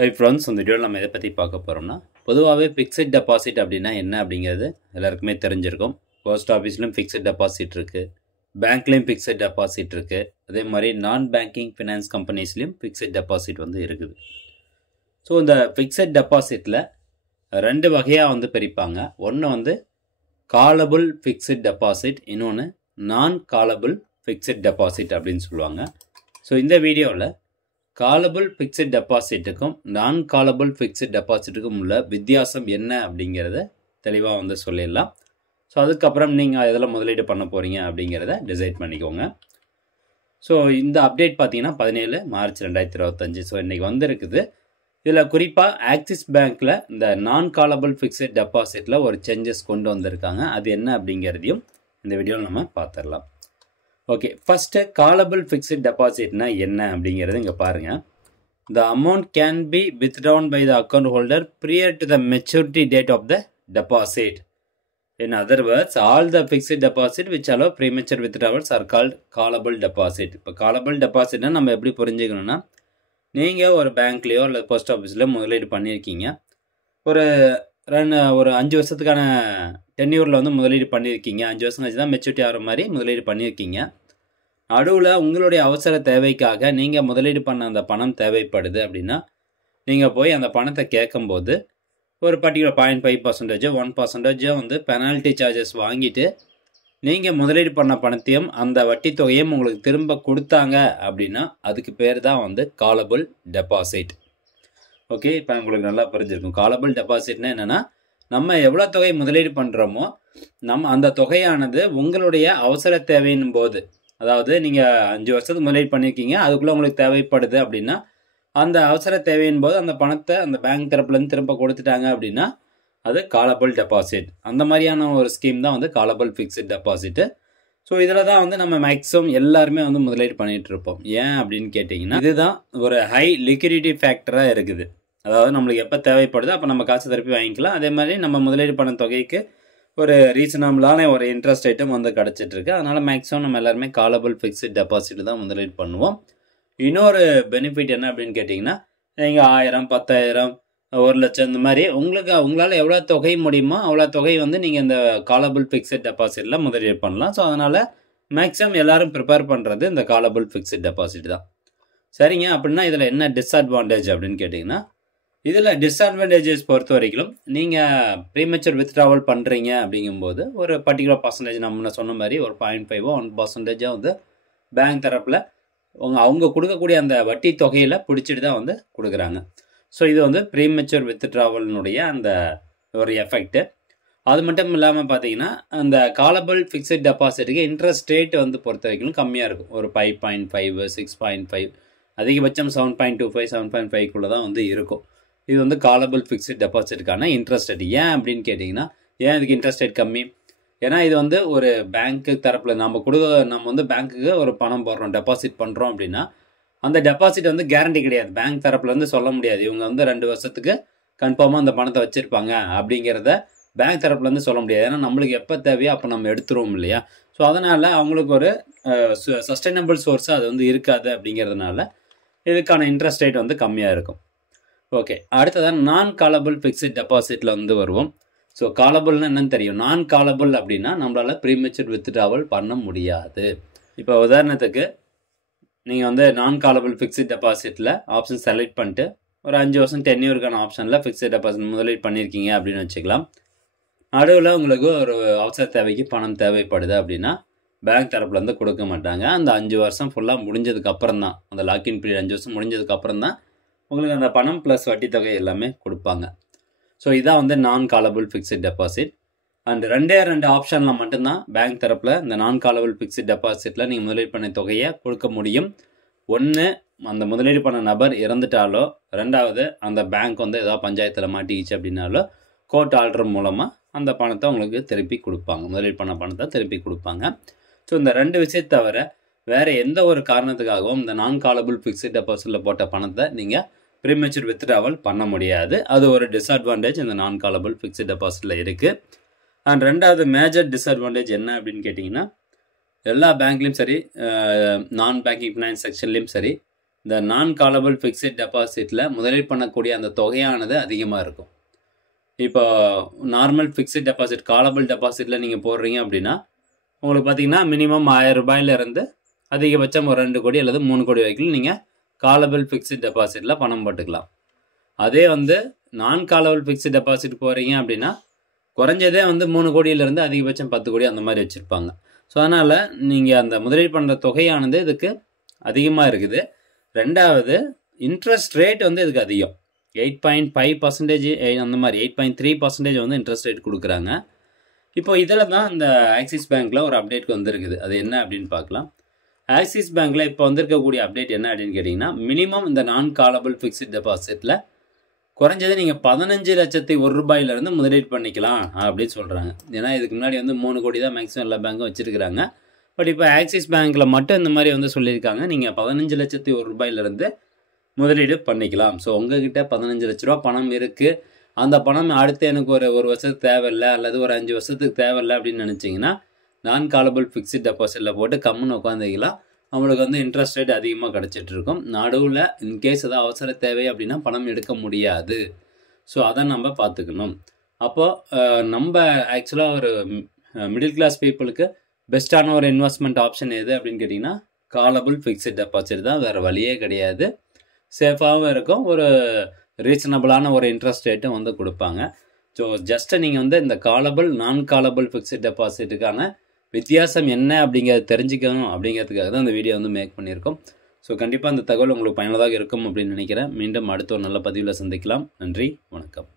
Hi friends, இந்த வீடியோவில் நம்ம எதை பற்றி பார்க்க போகிறோம்னா பொதுவாகவே ஃபிக்ஸட் டெபாசிட் அப்படின்னா என்ன அப்படிங்கிறது எல்லாருக்குமே தெரிஞ்சிருக்கும். போஸ்ட் ஆஃபீஸ்லையும் ஃபிக்ஸட் டெபாசிட் இருக்குது, பேங்க்லேயும் ஃபிக்ஸட் டெபாசிட் இருக்குது, அதே மாதிரி நான் பேங்கிங் ஃபினான்ஸ் கம்பெனிஸ்லேயும் ஃபிக்ஸட் டெபாசிட் இருக்குது. ஸோ இந்த ஃபிக்ஸட் டெபாசிட்டில் ரெண்டு வகையாக பிரிப்பாங்க. ஒன்று காலபிள் ஃபிக்ஸட் டெபாசிட், இன்னொன்று நான் காலபிள் ஃபிக்ஸட் டெபாசிட் அப்படின்னு சொல்லுவாங்க. ஸோ இந்த வீடியோவில் காலபிள் ஃபிக்ஸட் டெபாசிட்டுக்கும் நான் காலபிள் ஃபிக்ஸட் டெபாசிட்டுக்கும் உள்ள வித்தியாசம் என்ன அப்படிங்கிறத தெளிவாக சொல்லிடலாம். ஸோ அதுக்கப்புறம் நீங்கள் எதில் முதலீடு பண்ண போகிறீங்க அப்படிங்கிறத டிசைட் பண்ணிக்கோங்க. ஸோ இந்த அப்டேட் பார்த்தீங்கன்னா 17 மார்ச் 2025. ஸோ இன்றைக்கி வந்திருக்குது. இதில் குறிப்பாக ஆக்சிஸ் பேங்க்கில் இந்த நான் காலபிள் ஃபிக்ஸட் டெபாசிட்டில் ஒரு சேஞ்சஸ் கொண்டு வந்திருக்காங்க. அது என்ன அப்படிங்கிறதையும் இந்த வீடியோவில் நம்ம பார்த்துடலாம். ஓகே, ஃபஸ்ட்டு காலபிள் ஃபிக்ஸட் டெபாசிட்னா என்ன அப்படிங்கிறது இங்கே பாருங்கள். The amount can be withdrawn by the account holder prior to the maturity date of the deposit. In other words, all the fixed deposit which allow premature withdrawals are called callable deposit. இப்போ callable depositனா நம்ம எப்படி புரிஞ்சுக்கணும்னா, நீங்கள் ஒரு பேங்க்லேயோ இல்லை post ஆஃபீஸ்லையோ முதலீடு பண்ணியிருக்கீங்க. ஒரு 5 வருஷத்துக்கான டென்யூரில் முதலீடு பண்ணியிருக்கீங்க. 5 வருஷம் கழிச்சு தான் மெச்சூரிட்டி ஆகிற மாதிரி முதலீடு பண்ணியிருக்கீங்க. நடுவில் உங்களுடைய அவசர தேவைக்காக நீங்கள் முதலீடு பண்ண அந்த பணம் தேவைப்படுது அப்படின்னா, நீங்கள் போய் அந்த பணத்தை கேட்கும்போது ஒரு பர்டிகுலர் 0.5%, 1% பெனால்ட்டி சார்ஜஸ் வாங்கிட்டு நீங்கள் முதலீடு பண்ண பணத்தையும் அந்த வட்டி தொகையும் உங்களுக்கு திரும்ப கொடுத்தாங்க அப்படின்னா அதுக்கு பேர் தான் காலபிள் டெபாசிட். ஓகே, இப்போ உங்களுக்கு நல்லா புரிஞ்சிருக்கும். காலபிள் டெபாசிட்னா என்னென்னா, நம்ம எவ்வளோ தொகை முதலீடு பண்ணுறோமோ அந்த தொகையானது உங்களுடைய அவசர தேவையின் போது, அதாவது நீங்கள் 5 வருஷத்துக்கு முதலீடு பண்ணியிருக்கீங்க, அதுக்குள்ளே உங்களுக்கு தேவைப்படுது அப்படின்னா அந்த அவசர தேவையின் போது அந்த பணத்தை அந்த பேங்க் தரப்புலேருந்து திரும்ப கொடுத்துட்டாங்க அப்படின்னா அது காலபிள் டெபாசிட். அந்த மாதிரியான ஒரு ஸ்கீம் தான் காலபிள் ஃபிக்ஸட் டெபாசிட்டு. ஸோ இதில் தான் நம்ம மேக்ஸிமம் எல்லாருமே முதலீடு பண்ணிகிட்டு இருப்போம். ஏன் அப்படின்னு கேட்டிங்கன்னா, இதுதான் ஒரு ஹை லிக்விடிட்டி ஃபேக்டராக இருக்குது. அதாவது நம்மளுக்கு எப்போ தேவைப்படுதோ அப்போ நம்ம காசு திருப்பி வாங்கிக்கலாம். அதே மாதிரி நம்ம முதலீடு பண்ண தொகைக்கு ஒரு ரீசனபிளான ஒரு இன்ட்ரெஸ்ட் ரேட்டும் கிடச்சிட்ருக்கு. அதனால் மேக்ஸிமம் நம்ம எல்லாருமே காலபிள் ஃபிக்ஸட் டெபாசிட் தான் முதலீடு பண்ணுவோம். இன்னொரு பெனிஃபிட் என்ன அப்படின்னு கேட்டிங்கன்னா, நீங்கள் 1000, 10,000, 1,00,000 இந்த மாதிரி உங்களால் எவ்வளோ தொகை முடியுமோ அவ்வளோ தொகை நீங்கள் இந்த காலபிள் ஃபிக்ஸட் டெபாசிட்டில் முதலீடு பண்ணலாம். ஸோ அதனால் மேக்ஸிமம் எல்லோரும் ப்ரிப்பேர் பண்ணுறது இந்த காலபிள் ஃபிக்ஸட் டெபாசிட் தான். சரிங்க, அப்படின்னா இதில் என்ன டிஸ்அட்வான்டேஜ் அப்படின்னு கேட்டிங்கன்னா, இதில் டிஸ்அட்வான்டேஜஸ் பொறுத்த வரைக்கும் நீங்கள் ப்ரீமெச்சூர் வித்ட்ராவல் பண்ணுறீங்க அப்படிங்கும்போது ஒரு பர்டிகுலர் பர்சன்டேஜ் நம்ம சொன்ன மாதிரி ஒரு 0.5 1% பேங்க் தரப்பில் அவங்க கொடுக்கக்கூடிய அந்த வட்டி தொகையில் பிடிச்சிட்டு தான் கொடுக்குறாங்க. ஸோ இது ப்ரீமெச்சூர் வித்ட்ராவலினுடைய அந்த ஒரு எஃபெக்ட்டு. அது மட்டும் இல்லாமல் பார்த்தீங்கன்னா, அந்த காலபிள் ஃபிக்ஸட் டெபாசிட்டுக்கு இன்ட்ரெஸ்ட் ரேட் பொறுத்த வரைக்கும் கம்மியாக இருக்கும். ஒரு 5.5, 6.5, அதிகபட்சம் 7.25, 7.5 தான் இருக்கும். இது காலபிள் ஃபிக்ஸட் டெபாசிட்டுக்கான இன்ட்ரெஸ்ட் ரேட். ஏன் அப்படின்னு கேட்டிங்கன்னா, ஏன் இதுக்கு இன்ட்ரெஸ்ட் ரேட் கம்மி? ஏன்னா இது ஒரு பேங்க்கு தரப்பில் நம்ம பேங்க்குக்கு ஒரு பணம் போடுறோம், டெபாசிட் பண்ணுறோம் அப்படின்னா அந்த டெபாசிட் கேரண்டி கிடையாது. பேங்க் தரப்புலேருந்து சொல்ல முடியாது இவங்க 2 வருஷத்துக்கு கன்ஃபார்மாக அந்த பணத்தை வச்சுருப்பாங்க அப்படிங்கிறத பேங்க் தரப்புலேருந்து சொல்ல முடியாது. ஏன்னா நம்மளுக்கு எப்போ தேவையோ அப்போ நம்ம எடுத்துருவோம் இல்லையா? ஸோ அதனால் அவங்களுக்கு ஒரு சஸ்டைனபிள் சோர்ஸாக அது இருக்காது. அப்படிங்கிறதுனால இதுக்கான இன்ட்ரெஸ்ட் ரேட் கம்மியாக இருக்கும். ஓகே, அடுத்ததான் நான் காலபிள் ஃபிக்ஸட் டெபாசிட்டில் வருவோம். ஸோ காலபிள்னா என்னன்னு தெரியும். நான் காலபிள் அப்படின்னா நம்மளால் ப்ரீமெச்சூர் வித்ட்ராவல் பண்ண முடியாது. இப்போ உதாரணத்துக்கு நீங்கள் நான் காலபிள் ஃபிக்ஸட் டெபாசிட்டில் ஆப்ஷன் செலக்ட் பண்ணிட்டு ஒரு 5 வருஷம் டென்யூருக்கான ஆப்ஷனில் ஃபிக்ஸட் டெபாசிட் முதலீடு பண்ணியிருக்கீங்க அப்படின்னு வச்சுக்கலாம். நடுவில் உங்களுக்கு ஒரு அவசர தேவைக்கு பணம் தேவைப்படுது அப்படின்னா பேங்க் தரப்புலேருந்து கொடுக்க மாட்டாங்க. அந்த 5 வருஷம் ஃபுல்லாக முடிஞ்சதுக்கப்புறம் தான், அந்த லாக்இன் பீரியட் 5 வருஷம் முடிஞ்சதுக்கப்புறம் தான் உங்களுக்கு அந்த பணம் ப்ளஸ் வட்டி தொகை எல்லாமே கொடுப்பாங்க. ஸோ இதான் நான் காலபிள் ஃபிக்ஸட் டெபாசிட். அண்ட் 2 ஆப்ஷனில் மட்டும்தான் பேங்க் தரப்பில் இந்த நான் காலபிள் ஃபிக்ஸட் டெபாசிட்டில் நீங்கள் முதலீடு பண்ண தொகையை கொடுக்க முடியும். ஒன்று, அந்த முதலீடு பண்ண நபர் இறந்துட்டாலோ, 2வது அந்த பேங்க் ஏதாவது பஞ்சாயத்தில் மாட்டிக்கிச்சு அப்படின்னாலோ கோர்ட் ஆர்டர் மூலமாக அந்த பணத்தை உங்களுக்கு திருப்பி கொடுப்பாங்க, முதலீடு பண்ண பணத்தை திருப்பி கொடுப்பாங்க. ஸோ இந்த 2 விஷயத்தை தவிர வேறு எந்த ஒரு காரணத்துக்காகவும் இந்த நான் காலபிள் ஃபிக்ஸட் டெபாசிட்டில் போட்ட பணத்தை நீங்கள் ப்ரீமெச்சூர் வித்ட்ராவல் பண்ண முடியாது. அது ஒரு டிஸ்அட்வான்டேஜ் இந்த நான் காலபிள் ஃபிக்ஸட் டெபாசிட்டில் இருக்குது. அண்ட் 2வது மேஜர் டிஸ்அட்வான்டேஜ் என்ன அப்படின்னு கேட்டிங்கன்னா, எல்லா பேங்க்லேயும் சரி, நான் பேங்கிங் ஃபினான்ஸ் செக்ஷன்லேயும் சரி, இந்த நான் காலபிள் ஃபிக்ஸட் டெபாசிட்டில் முதலீடு பண்ணக்கூடிய அந்த தொகையானது அதிகமாக இருக்கும். இப்போ நார்மல் ஃபிக்ஸட் டெபாசிட் காலபிள் டெபாசிட்டில் நீங்கள் போடுறீங்க அப்படின்னா உங்களுக்கு பார்த்தீங்கன்னா மினிமம் 1000 ரூபாயிலிருந்து அதிகபட்சம் ஒரு 2 கோடி அல்லது 3 கோடி வரைக்கும் நீங்கள் காலபிள் ஃபிக்ஸட் டெபாசிட்டில் பணம் போட்டுக்கலாம். அதே வந்து நான் காலபிள் ஃபிக்ஸட் டெபாசிட் போகிறீங்க அப்படின்னா குறைஞ்சதே வந்து 3 கோடியிலேருந்து அதிகபட்சம் 10 கோடி அந்த மாதிரி வச்சுருப்பாங்க. ஸோ அதனால் நீங்கள் அந்த முதலீடு பண்ணுற தொகையானது இதுக்கு அதிகமாக இருக்குது. ரெண்டாவது இன்ட்ரெஸ்ட் ரேட் வந்து இதுக்கு அதிகம். 8.5% அந்த மாதிரி 8.3% வந்து இன்ட்ரெஸ்ட் ரேட் கொடுக்குறாங்க. இப்போ இதில் தான் இந்த ஆக்சிஸ் பேங்க்கில் ஒரு அப்டேட் வந்திருக்குது. அது என்ன அப்படின்னு பார்க்கலாம். ஆக்சிஸ் பேங்க்கில் இப்போ வந்திருக்கக்கூடிய அப்டேட் என்ன அப்படின்னு கேட்டிங்கன்னா, மினிமம் இந்த நான் காலபிள் ஃபிக்ஸட் டெபாசிட்டில் குறைஞ்சது நீங்கள் 15,01,000 ரூபாயிலிருந்து முதலீடு பண்ணிக்கலாம் அப்படின்னு சொல்கிறாங்க. ஏன்னா இதுக்கு முன்னாடி வந்து 3 கோடி தான் மேக்ஸிமம் எல்லா பேங்க்கும் வச்சுருக்கிறாங்க. பட் இப்போ ஆக்சிஸ் பேங்க்கில் மட்டும் இந்த மாதிரி வந்து சொல்லியிருக்காங்க, நீங்கள் 15,01,000 ரூபாயிலிருந்து முதலீடு பண்ணிக்கலாம். ஸோ உங்ககிட்ட 15 லட்ச ரூபா பணம் இருக்குது, அந்த பணம் அடுத்து எனக்கு ஒரு வருஷத்துக்கு தேவையில்லை அல்லது ஒரு 5 வருஷத்துக்கு தேவையில்லை அப்படின்னு நினச்சிங்கன்னா நான் காலபிள் ஃபிக்ஸட் டெபாசிட்டில் போட்டு கம்முன்னு உட்காந்துக்கலாம். நம்மளுக்கு வந்து இன்ட்ரெஸ்ட் ரேட் அதிகமாக கிடச்சிட்டு இருக்கும். நடுவில் இன்கேஸ் ஏதாவது அவசர தேவை அப்படின்னா பணம் எடுக்க முடியாது. ஸோ அதை நம்ம பார்த்துக்கணும். அப்போது நம்ம ஆக்சுவலாக ஒரு மிடில் கிளாஸ் பீப்புளுக்கு பெஸ்ட்டான ஒரு இன்வெஸ்ட்மெண்ட் ஆப்ஷன் எது அப்படின்னு கேட்டிங்கன்னா காலபிள் ஃபிக்ஸட் டெபாசிட் தான். வேறு வழியே கிடையாது. சேஃபாகவும் இருக்கும், ஒரு ரீசனபிளான ஒரு இன்ட்ரெஸ்ட் ரேட்டும் வந்து கொடுப்பாங்க. ஸோ ஜஸ்ட்டு நீங்கள் வந்து இந்த காலபிள் நான் காலபிள் ஃபிக்ஸட் டெபாசிட்டுக்கான வித்தியாசம் என்ன அப்படிங்கிறத தெரிஞ்சுக்கணும் அப்படிங்கிறதுக்காக தான் இந்த வீடியோ வந்து மேக் பண்ணியிருக்கோம். ஸோ கண்டிப்பாக அந்த தகவல் உங்களுக்கு பயனுள்ளதாக இருக்கும் அப்படின்னு நினைக்கிறேன். மீண்டும் அடுத்த ஒரு நல்ல பதிவில் சந்திக்கலாம். நன்றி, வணக்கம்.